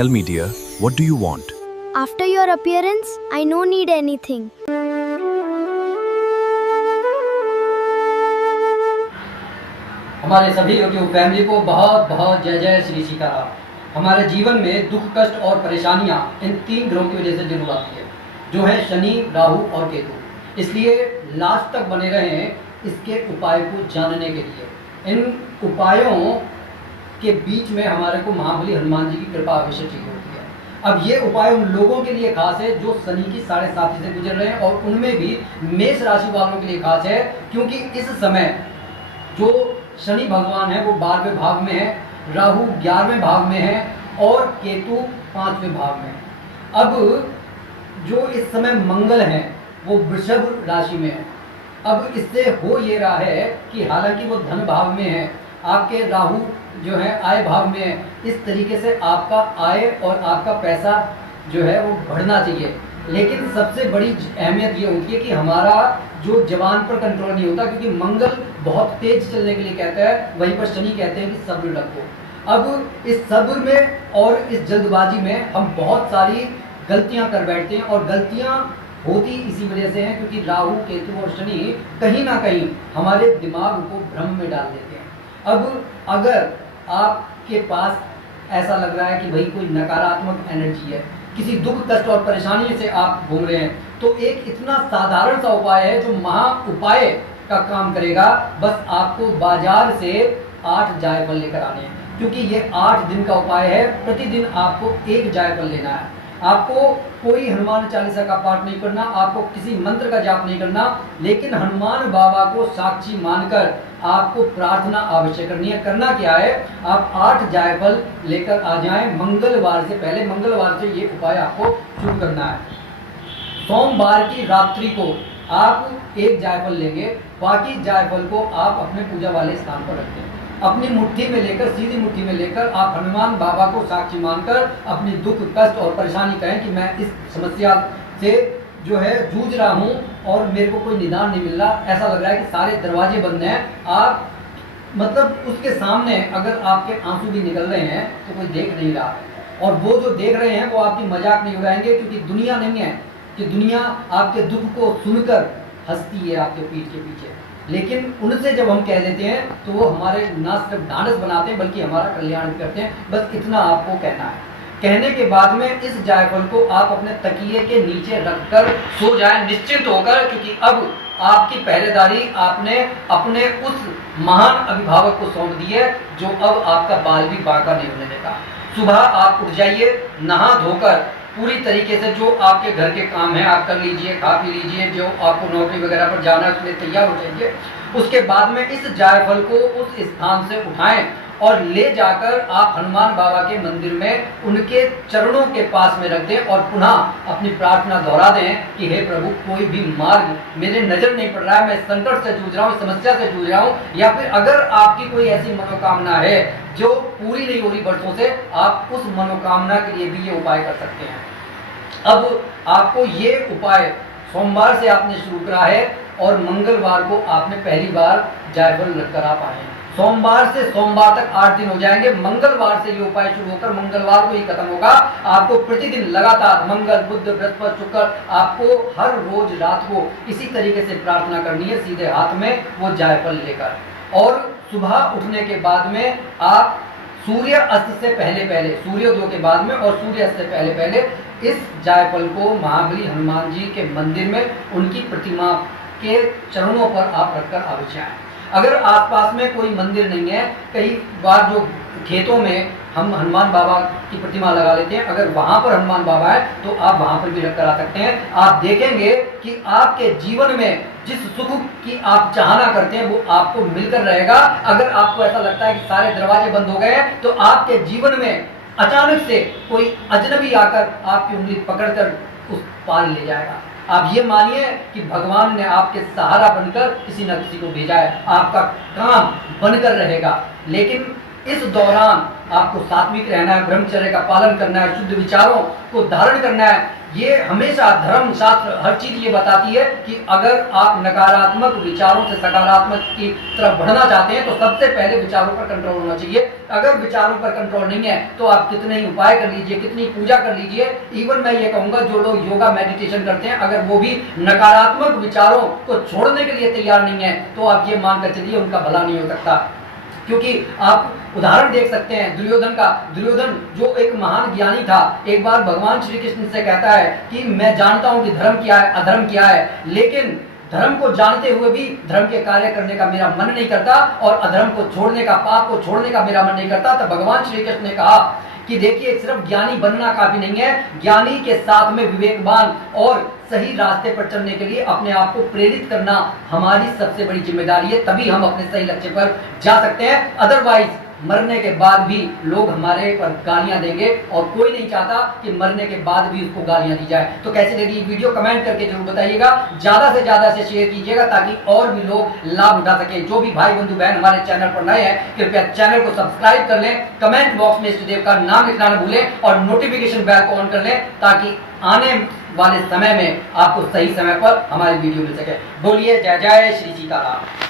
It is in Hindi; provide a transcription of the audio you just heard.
Tell me, dear, what do you want? After your appearance, I no need anything. हमारे सभी यूट्यूब फैमिली को बहुत बहुत जय जय श्री सीताराम। हमारे जीवन में दुख, कष्ट और परेशानियां इन 3 ग्रहों की वजह से जरूर आती है, जो है शनि, राहु और केतु। इसलिए लास्ट तक बने रहें इसके उपाय को जानने के लिए। इन उपायों के बीच में हमारे को महाबली हनुमान जी की कृपा अवश्य चाहिए होती है। अब ये उपाय उन लोगों के लिए खास है जो शनि की 7.5 से गुजर रहे हैं, और उनमें भी मेष राशि वालों के लिए खास है, क्योंकि इस समय जो शनि भगवान है वो 12वें भाव में है, राहु 11वें भाव में है और केतु 5वें भाव में है। अब जो इस समय मंगल है वो वृषभ राशि में है। अब इससे हो ये रहा है कि हालांकि वो धन भाव में है, आपके राहु जो है आय भाव में है, इस तरीके से आपका आय और आपका पैसा जो है वो बढ़ना चाहिए। लेकिन सबसे बड़ी अहमियत ये होती है कि हमारा जो जवान पर कंट्रोल नहीं होता, क्योंकि मंगल बहुत तेज चलने के लिए कहता है, वहीं पर शनि कहते हैं कि सब्र रखो। अब इस सब्र में और इस जल्दबाजी में हम बहुत सारी गलतियां कर बैठते हैं, और गलतियां होती इसी वजह से हैं क्योंकि राहु, केतु और शनि कहीं ना कहीं हमारे दिमाग को भ्रम में डाल देते हैं। अब अगर आपके पास ऐसा लग रहा है कि भाई कोई नकारात्मक एनर्जी है, किसी दुख, कष्ट और परेशानी से आप घूम रहे हैं, तो एक इतना साधारण सा उपाय है जो महा उपाय का काम करेगा। बस आपको बाजार से 8 जायफल लेकर आने हैं, क्योंकि ये 8 दिन का उपाय है। प्रतिदिन आपको 1 जायफल लेना है। आपको कोई हनुमान चालीसा का पाठ नहीं करना, आपको किसी मंत्र का जाप नहीं करना, लेकिन हनुमान बाबा को साक्षी मानकर आपको प्रार्थना अवश्य करनी है। करना क्या है, आप 8 जायफल लेकर आ जाएं मंगलवार से पहले। मंगलवार से ये उपाय आपको शुरू करना है। सोमवार की रात्रि को आप 1 जायफल लेंगे, बाकी जायफल को आप अपने पूजा वाले स्थान पर रखते हैं। अपनी मुट्ठी में लेकर, सीधी मुट्ठी में लेकर आप हनुमान बाबा को साक्षी मानकर अपनी दुख, कष्ट और परेशानी कहें कि मैं इस समस्या से जो है जूझ रहा हूँ और मेरे को कोई निदान नहीं मिल रहा, ऐसा लग रहा है कि सारे दरवाजे बंद हैं। आप मतलब उसके सामने अगर आपके आंसू भी निकल रहे हैं तो कोई देख नहीं रहा, और वो जो देख रहे हैं वो आपकी मजाक नहीं उड़ाएंगे, क्योंकि दुनिया नहीं है कि दुनिया आपके दुख को सुनकर हंसती है आपके पीठ के पीछे। लेकिन उनसे जब हम कह देते हैं तो वो हमारे ना सिर्फ ढांढस बनाते हैं बल्कि हमारा कल्याण भी करते हैं। बस इतना आपको कहना है। कहने के बाद में इस जायफल को आप अपने तकिए के नीचे रखकर सो जाएं निश्चिंत होकर, क्योंकि अब आपकी पहरेदारी आपने अपने उस महान अभिभावक को सौंप दी है जो अब आपका बाल भी बांका नहीं होने देगा। सुबह आप उठ जाइए, नहा धोकर पूरी तरीके से जो आपके घर के काम है आप कर लीजिए, खा पी लीजिए, जो आपको नौकरी वगैरह पर जाना है उसके लिए तैयार हो जाइए। उसके बाद में इस जायफल को उस स्थान से उठाएं और ले जाकर आप हनुमान बाबा के मंदिर में उनके चरणों के पास में रख दें, और पुनः अपनी प्रार्थना दोहरा दें कि हे प्रभु, कोई भी मार्ग मेरे नजर नहीं पड़ रहा है, मैं संकट से जूझ रहा हूँ, समस्या से जूझ रहा हूँ, या फिर अगर आपकी कोई ऐसी मनोकामना है जो पूरी नहीं हो रही वर्षों से, आप उस मनोकामना के लिए भी ये उपाय कर सकते हैं। अब आपको ये उपाय सोमवार से आपने शुरू करा है और मंगलवार को आपने पहली बार जायफल रखकर आप आए हैं। सोमवार से सोमवार तक 8 दिन हो जाएंगे। मंगलवार से ये उपाय शुरू होकर मंगलवार को ही खत्म होगा। आपको प्रतिदिन लगातार मंगल, बुध, बृहस्पति, शुक्र आपको हर रोज रात को इसी तरीके से प्रार्थना करनी है, सीधे हाथ में वो जायफल लेकर। और सुबह उठने के बाद में आप सूर्य अस्त से पहले पहले, सूर्योदय के बाद में और सूर्य अस्त से पहले पहले इस जायफल को महाबली हनुमान जी के मंदिर में उनकी प्रतिमा के चरणों पर आप रखकर अवश्य आएं। अगर आसपास में कोई मंदिर नहीं है, कई बार जो खेतों में हम हनुमान बाबा की प्रतिमा लगा लेते हैं, अगर वहां पर हनुमान बाबा है तो आप वहां पर भी रख कर आ सकते हैं। आप देखेंगे कि आपके जीवन में जिस सुख की आप चाहना करते हैं वो आपको मिलकर रहेगा। अगर आपको ऐसा लगता है कि सारे दरवाजे बंद हो गए हैं, तो आपके जीवन में अचानक से कोई अजनबी आकर आपकी उंगली पकड़कर उस पार ले जाएगा। आप ये मानिए कि भगवान ने आपके सहारा बनकर किसी न किसी को भेजा है, आपका काम बनकर रहेगा। लेकिन इस दौरान आपको सात्विक रहना है, ब्रह्मचर्य का पालन करना है, शुद्ध विचारों को धारण करना है। ये हमेशा धर्म शास्त्र हर चीज ये बताती है कि अगर आप नकारात्मक विचारों से सकारात्मक की तरफ बढ़ना चाहते हैं तो सबसे पहले विचारों पर कंट्रोल होना चाहिए। अगर विचारों पर कंट्रोल नहीं है तो आप कितने ही उपाय कर लीजिए, कितनी पूजा कर लीजिए, इवन मैं ये कहूंगा जो लोग योगा मेडिटेशन करते हैं अगर वो भी नकारात्मक विचारों को छोड़ने के लिए तैयार नहीं है तो आप ये मानकर चलिए उनका भला नहीं हो सकता। क्योंकि आप उदाहरण देख सकते हैं दुर्योधन का। दुर्योधन जो एक महान ज्ञानी था, एक बार भगवान श्री कृष्ण से कहता है कि मैं जानता हूं कि धर्म क्या है, अधर्म क्या है, लेकिन धर्म को जानते हुए भी धर्म के कार्य करने का मेरा मन नहीं करता और अधर्म को छोड़ने का, पाप को छोड़ने का मेरा मन नहीं करता। तो भगवान श्री कृष्ण ने कहा कि देखिए सिर्फ ज्ञानी बनना काफी नहीं है, ज्ञानी के साथ में विवेकवान और सही रास्ते पर चलने के लिए अपने आप को प्रेरित करना हमारी सबसे बड़ी जिम्मेदारी है, तभी हम अपने सही लक्ष्य पर जा सकते हैं। अदरवाइज मरने के बाद भी लोग हमारे पर गालियां देंगे और कोई नहीं चाहता कि मरने के बाद भी उसको गालियां दी जाए। तो कैसी लगी वीडियो कमेंट करके जरूर बताइएगा, ज्यादा से ज्यादा से शेयर कीजिएगा ताकि और भी लोग लाभ उठा सके। जो भी भाई बंधु बहन हमारे चैनल पर नए हैं कृपया चैनल को सब्सक्राइब कर लें, कमेंट बॉक्स में इष्ट देव का नाम लिखना न भूलें और नोटिफिकेशन बेल को ऑन कर लें ताकि आने वाले समय में आपको सही समय पर हमारी वीडियो मिल सके। बोलिए जय जय श्री सीताराम।